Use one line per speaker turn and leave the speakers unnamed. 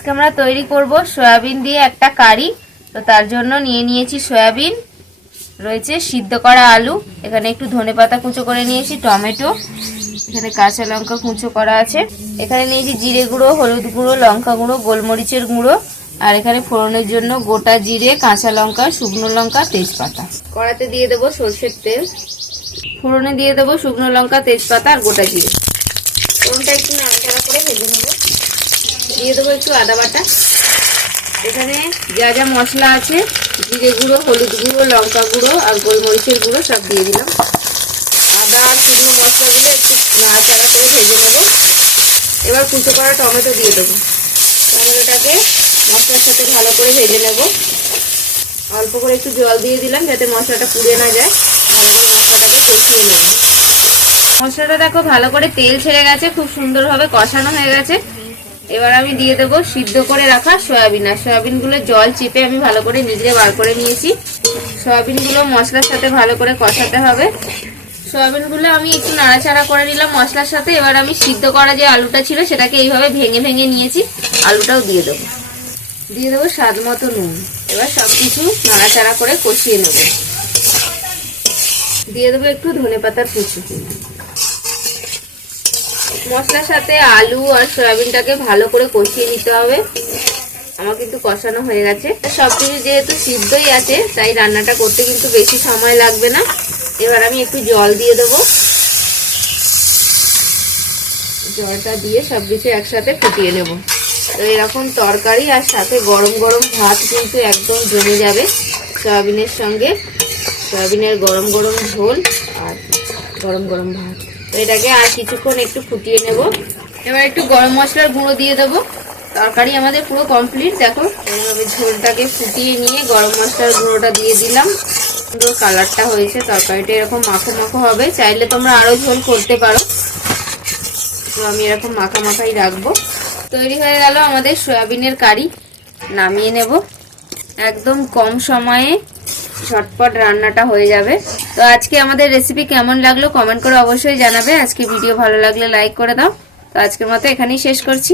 আজকে আমরা তৈরি করব সয়াবিন দিয়ে একটা কারি। তো তার জন্য নিয়ে নিয়েছি সয়াবিন, রয়েছে সিদ্ধ করা আলু। এখানে একটু ধনেপাতা কুচো করে নিয়েছি, টমেটো। এখানে কাঁচা লঙ্কা কুচো করা আছে। এখানে নিয়েছি জিরে গুঁড়ো, হলুদ গুঁড়ো, লঙ্কা গুঁড়ো, গোলমরিচের গুঁড়ো। আর এখানে ফোড়নের জন্য গোটা জিরে, কাঁচা লঙ্কা, শুকনো লঙ্কা, তেজপাতা। কড়াতে দিয়ে দেবো সর্ষের তেল। ফোড়নে দিয়ে দেবো শুকনো লঙ্কা, তেজপাতা আর গোটা জিরে। ফোড়নটা একটু নাড়াচাড়া করে ভেজে দিয়ে দেবো একটু আদা বাটা। এখানে যা যা মশলা আছে, জিরে গুঁড়ো, হলুদ গুঁড়ো, লঙ্কা গুঁড়ো আর গোলমরিচের গুঁড়ো সব দিয়ে দিলাম। আদা আর শুকনো মশলাগুলো একটু নাড়াচাড়া করে ভেজে নেব। এবার কুচো করা টমেটো দিয়ে দেবো। টমেটোটাকে মশলার সাথে ভালো করে ভেজে নেব। অল্প করে একটু জল দিয়ে দিলাম যাতে মশলাটা পুড়ে না যায়। আর মশলাটাকে কষিয়ে নেব। মশলাটা দেখো ভালো করে তেল ছেড়ে গেছে, খুব সুন্দরভাবে কষানো হয়ে গেছে। এবার আমি দিয়ে দেবো সিদ্ধ করে রাখা সয়াবিন। আর সয়াবিনগুলো জল চেপে আমি ভালো করে নিগড়ে বার করে নিয়েছি। সয়াবিনগুলো মশলার সাথে ভালো করে কষাতে হবে। সয়াবিনগুলো আমি একটু নাড়াচাড়া করে নিলাম মশলার সাথে। এবার আমি সিদ্ধ করা যে আলুটা ছিল সেটাকে এইভাবে ভেঙে ভেঙে নিয়েছি। আলুটাও দিয়ে দেবো। দিয়ে দেবো স্বাদ মতো নুন। এবার সব কিছু নাড়াচাড়া করে কষিয়ে নেব। দিয়ে দেবো একটু ধনে পাতার কুচি। মশলার সাথে আলু আর সয়াবিনটাকে ভালো করে কষিয়ে নিতে হবে। আমার কিন্তু কষানো হয়ে গেছে। সব কিছু যেহেতু সিদ্ধই আছে, তাই রান্নাটা করতে কিন্তু বেশি সময় লাগবে না। এবার আমি একটু জল দিয়ে দেবো। জলটা দিয়ে সব কিছু একসাথে ফুটিয়ে নেব। তো এরকম তরকারি আর সাথে গরম গরম ভাত কিন্তু একদম জমে যাবে সয়াবিনের সঙ্গে। সয়াবিনের গরম গরম ঝোল আর গরম গরম ভাত। এটাকে আর কিছুক্ষণ একটু ফুটিয়ে নেব। এবার একটু গরম মশলার গুঁড়ো দিয়ে দেবো। তরকারি আমাদের পুরো কমপ্লিট দেখো, এইভাবে ঝোলটাকে ফুটিয়ে নিয়ে গরম মশলার গুঁড়োটা দিয়ে দিলাম। সুন্দর কালারটা হয়েছে, তরকারিটা এরকম মাখো মাখো হবে। চাইলে তোমরা আরও ঝোল করতে পারো। তো আমি এরকম মাখা মাখাই রাখব। তৈরি হয়ে গেল আমাদের সয়াবিনের কারি। নামিয়ে নেব। একদম কম সময়ে ঝটপট রান্নাটা হয়ে যাবে। তো আজকে আমাদের রেসিপি কেমন লাগল কমেন্ট করে অবশ্যই জানাবে। আজকে ভিডিও ভালো লাগলে লাইক করে দাও। তো আজকের মতো এখানেই শেষ করছি।